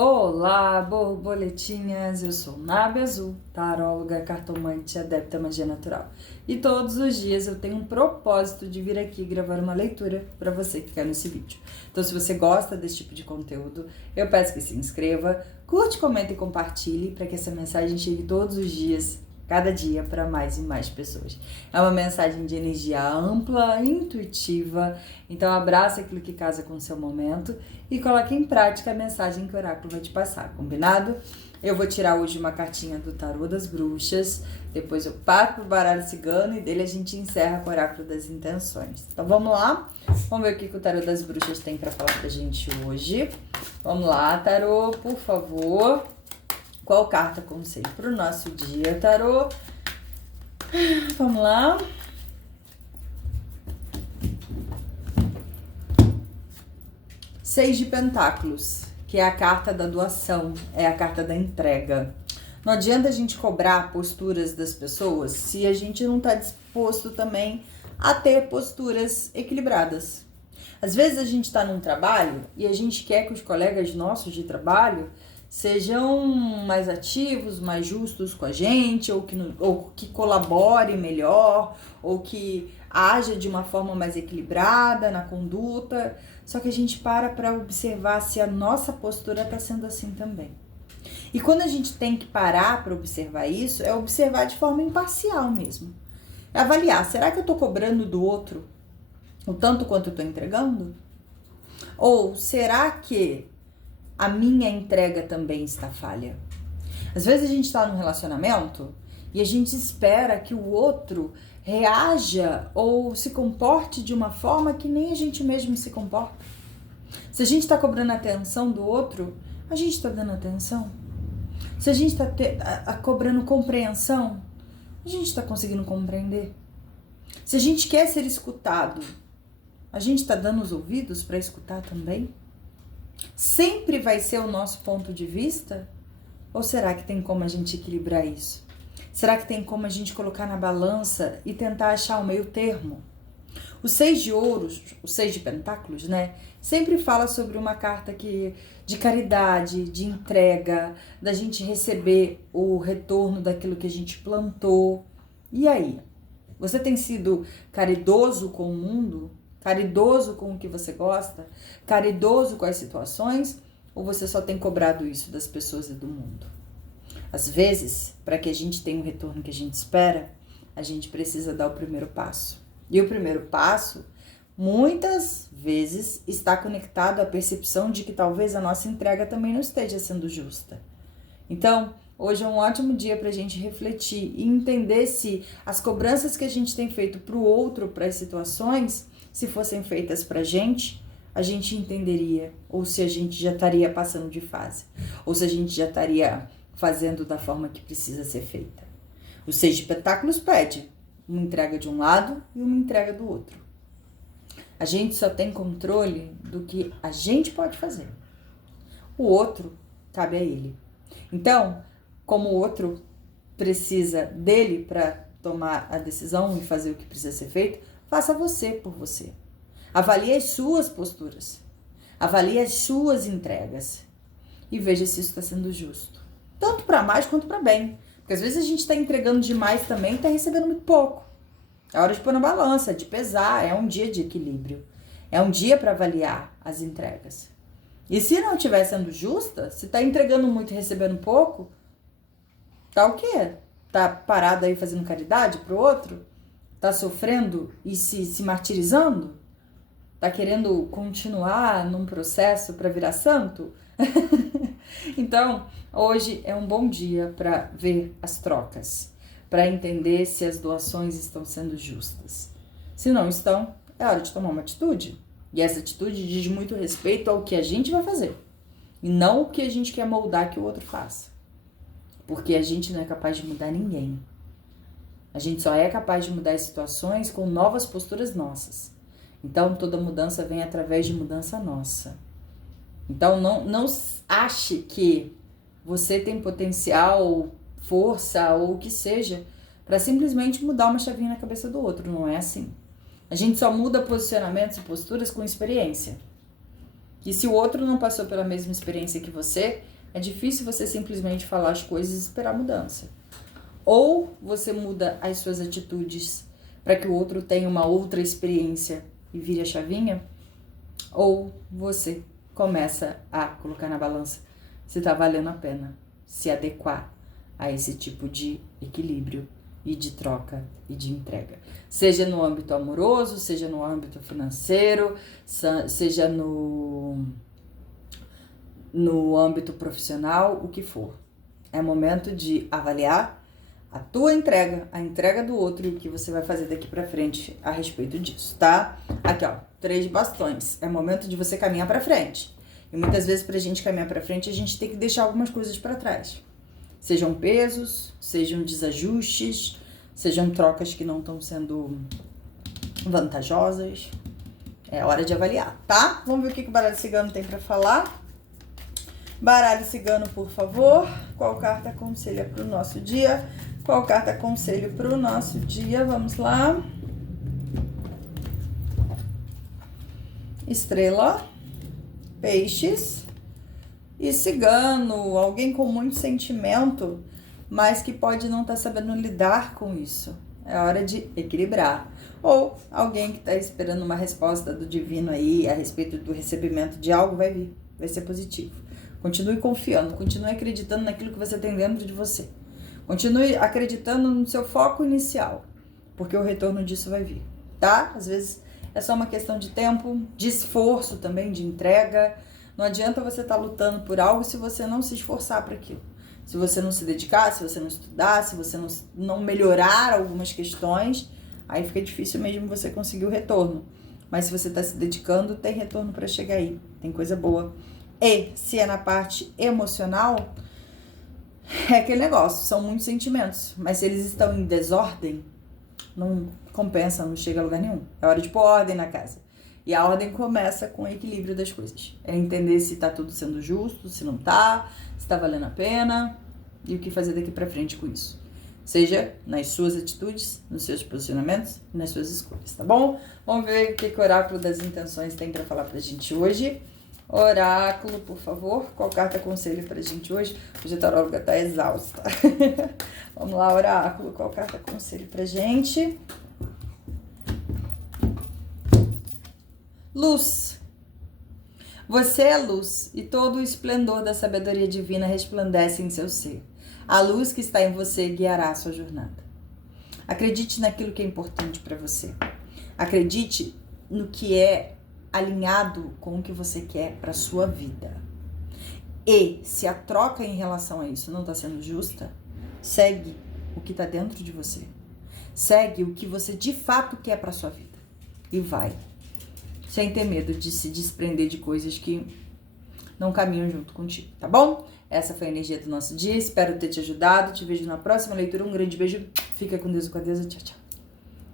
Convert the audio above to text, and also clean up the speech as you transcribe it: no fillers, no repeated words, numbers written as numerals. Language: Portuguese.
Olá, borboletinhas! Eu sou Nábia Azul, taróloga, cartomante, adepta à magia natural. E todos os dias eu tenho um propósito de vir aqui gravar uma leitura para você que quer nesse vídeo. Então, se você gosta desse tipo de conteúdo, eu peço que se inscreva, curte, comenta e compartilhe para que essa mensagem chegue todos os dias, cada dia, para mais e mais pessoas. É uma mensagem de energia ampla, intuitiva, então abraça aquilo que casa com o seu momento e coloque em prática a mensagem que o oráculo vai te passar, combinado? Eu vou tirar hoje uma cartinha do Tarô das Bruxas, depois eu parto pro baralho cigano e dele a gente encerra com o oráculo das intenções. Então vamos lá? Vamos ver o que o Tarô das Bruxas tem para falar pra gente hoje. Vamos lá, Tarô, por favor. Qual carta conselho para o nosso dia, Tarô? Vamos lá. Seis de Pentáculos, que é a carta da doação, é a carta da entrega. Não adianta a gente cobrar posturas das pessoas se a gente não está disposto também a ter posturas equilibradas. Às vezes a gente está num trabalho e a gente quer que os colegas nossos de trabalho sejam mais ativos, mais justos com a gente, ou que colabore melhor, ou que haja de uma forma mais equilibrada na conduta. Só que a gente para observar se a nossa postura está sendo assim também. E quando a gente tem que parar para observar isso, é observar de forma imparcial mesmo. É avaliar, será que eu estou cobrando do outro o tanto quanto eu estou entregando? Ou será que a minha entrega também está falha? Às vezes a gente está num relacionamento e a gente espera que o outro reaja ou se comporte de uma forma que nem a gente mesmo se comporta. Se a gente está cobrando a atenção do outro, a gente está dando atenção? Se a gente está cobrando compreensão, a gente está conseguindo compreender? Se a gente quer ser escutado, a gente está dando os ouvidos para escutar também? Sempre vai ser o nosso ponto de vista? Ou será que tem como a gente equilibrar isso? Será que tem como a gente colocar na balança e tentar achar o meio termo? O 6 de ouros, o 6 de pentáculos, né? Sempre fala sobre uma carta de caridade, de entrega, da gente receber o retorno daquilo que a gente plantou. E aí? Você tem sido caridoso com o mundo? Caridoso com o que você gosta? Caridoso com as situações? Ou você só tem cobrado isso das pessoas e do mundo? Às vezes, para que a gente tenha o retorno que a gente espera, a gente precisa dar o primeiro passo. E o primeiro passo, muitas vezes, está conectado à percepção de que talvez a nossa entrega também não esteja sendo justa. Então, hoje é um ótimo dia para a gente refletir e entender se as cobranças que a gente tem feito para o outro, para as situações, se fossem feitas para a gente entenderia, ou se a gente já estaria passando de fase, ou se a gente já estaria fazendo da forma que precisa ser feita. O 6 de pentáculos pede uma entrega de um lado e uma entrega do outro. A gente só tem controle do que a gente pode fazer. O outro cabe a ele. Então, como o outro precisa dele para tomar a decisão e fazer o que precisa ser feito, faça você por você. Avalie as suas posturas. Avalie as suas entregas. E veja se isso está sendo justo. Tanto para mais quanto para bem. Porque às vezes a gente está entregando demais também e está recebendo muito pouco. É hora de pôr na balança, de pesar. É um dia de equilíbrio. É um dia para avaliar as entregas. E se não estiver sendo justa, se está entregando muito e recebendo pouco, tá o quê? Tá parado aí fazendo caridade pro outro? Tá sofrendo e se martirizando? Tá querendo continuar num processo para virar santo? Então, hoje é um bom dia para ver as trocas, para entender se as doações estão sendo justas. Se não estão, é hora de tomar uma atitude. E essa atitude diz muito respeito ao que a gente vai fazer, e não o que a gente quer moldar que o outro faça. Porque a gente não é capaz de mudar ninguém. A gente só é capaz de mudar as situações com novas posturas nossas. Então, toda mudança vem através de mudança nossa. Então, não ache que você tem potencial, força ou o que seja para simplesmente mudar uma chavinha na cabeça do outro. Não é assim. A gente só muda posicionamentos e posturas com experiência. Que se o outro não passou pela mesma experiência que você, é difícil você simplesmente falar as coisas e esperar mudança. Ou você muda as suas atitudes para que o outro tenha uma outra experiência e vire a chavinha, ou você começa a colocar na balança se tá valendo a pena se adequar a esse tipo de equilíbrio e de troca e de entrega. Seja no âmbito amoroso, seja no âmbito financeiro, seja no âmbito profissional, o que for. É momento de avaliar a tua entrega, a entrega do outro e o que você vai fazer daqui pra frente a respeito disso, tá? Aqui, ó, 3 bastões. É momento de você caminhar pra frente. E muitas vezes pra gente caminhar pra frente, a gente tem que deixar algumas coisas pra trás. Sejam pesos, sejam desajustes, sejam trocas que não estão sendo vantajosas. É hora de avaliar, tá? Vamos ver o que o baralho cigano tem pra falar. Baralho cigano, por favor. Qual carta aconselha pro nosso dia? Qual carta aconselho pro nosso dia? Vamos lá. Estrela, peixes e cigano. Alguém com muito sentimento, mas que pode não estar sabendo lidar com isso. É hora de equilibrar. Ou alguém que está esperando uma resposta do divino aí a respeito do recebimento de algo, vai vir. Vai ser positivo. Continue confiando, continue acreditando naquilo que você tem dentro de você. Continue acreditando no seu foco inicial, porque o retorno disso vai vir, tá? Às vezes é só uma questão de tempo, de esforço também, de entrega. Não adianta você estar lutando por algo se você não se esforçar para aquilo. Se você não se dedicar, se você não estudar, se você não melhorar algumas questões, aí fica difícil mesmo você conseguir o retorno. Mas se você está se dedicando, tem retorno para chegar aí, tem coisa boa. E se é na parte emocional, é aquele negócio, são muitos sentimentos, mas se eles estão em desordem, não compensa, não chega a lugar nenhum. É hora de pôr ordem na casa. E a ordem começa com o equilíbrio das coisas. É entender se tá tudo sendo justo, se não tá, se tá valendo a pena e o que fazer daqui pra frente com isso. Seja nas suas atitudes, nos seus posicionamentos e nas suas escolhas, tá bom? Vamos ver o que o Oráculo das Intenções tem pra falar pra gente hoje. Oráculo, por favor, qual carta aconselho pra gente hoje? Hoje a taróloga tá exausta. Vamos lá, Oráculo, qual carta aconselho pra gente? Luz. Você é luz e todo o esplendor da sabedoria divina resplandece em seu ser. A luz que está em você guiará a sua jornada. Acredite naquilo que é importante para você. Acredite no que é alinhado com o que você quer para sua vida. E se a troca em relação a isso não está sendo justa, segue o que está dentro de você. Segue o que você de fato quer para sua vida. E vai. Sem ter medo de se desprender de coisas que não caminham junto contigo, tá bom? Essa foi a energia do nosso dia. Espero ter te ajudado. Te vejo na próxima leitura. Um grande beijo. Fica com Deus e com a deusa. Tchau, tchau.